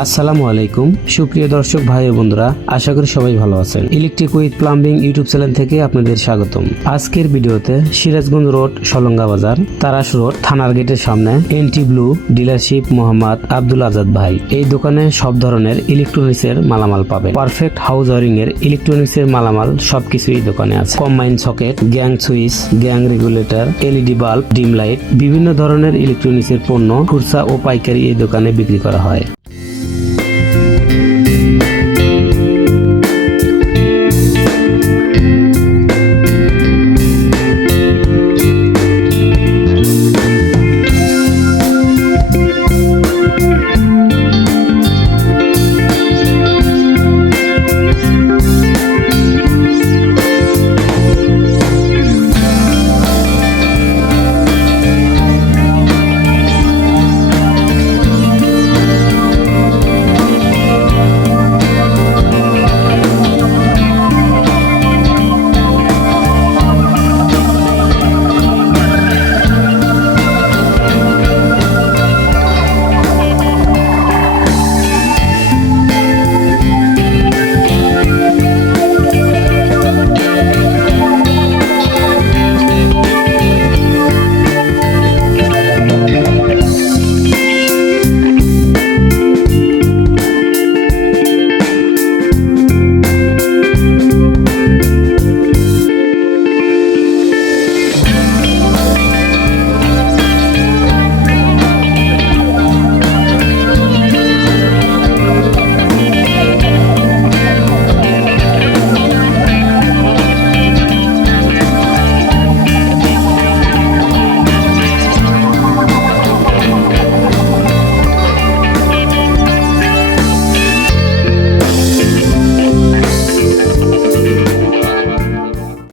আসসালামু আলাইকুম সুপ্রিয় দর্শক ভাই ও বন্ধুরা, আশা করি সবাই ভালো আছেন। Electric with plumbing YouTube channel থেকে আপনাদের স্বাগতম। আজকের ভিডিওতে সিরাজগঞ্জ রোড সলঙ্গা বাজার তারাস রোড থানার গেটের সামনে এনটি ব্লু ডিলারশিপ মোহাম্মদ আব্দুল আজাদ ভাই, এই দোকানে সব ধরনের ইলেকট্রনিক্স এর মালামাল পাবেন। পারফেক্ট হাউস ওয়ারিং এর ইলেকট্রনিক্স এর মালামাল সবকিছু এই দোকানে আছে। Combine socket, gang switch, gang regulator, LED bulb, dim light, বিভিন্ন ধরনের ইলেকট্রনিক্স এর পণ্য খুচরা ও পাইকারি এই দোকানে বিক্রি করা হয়।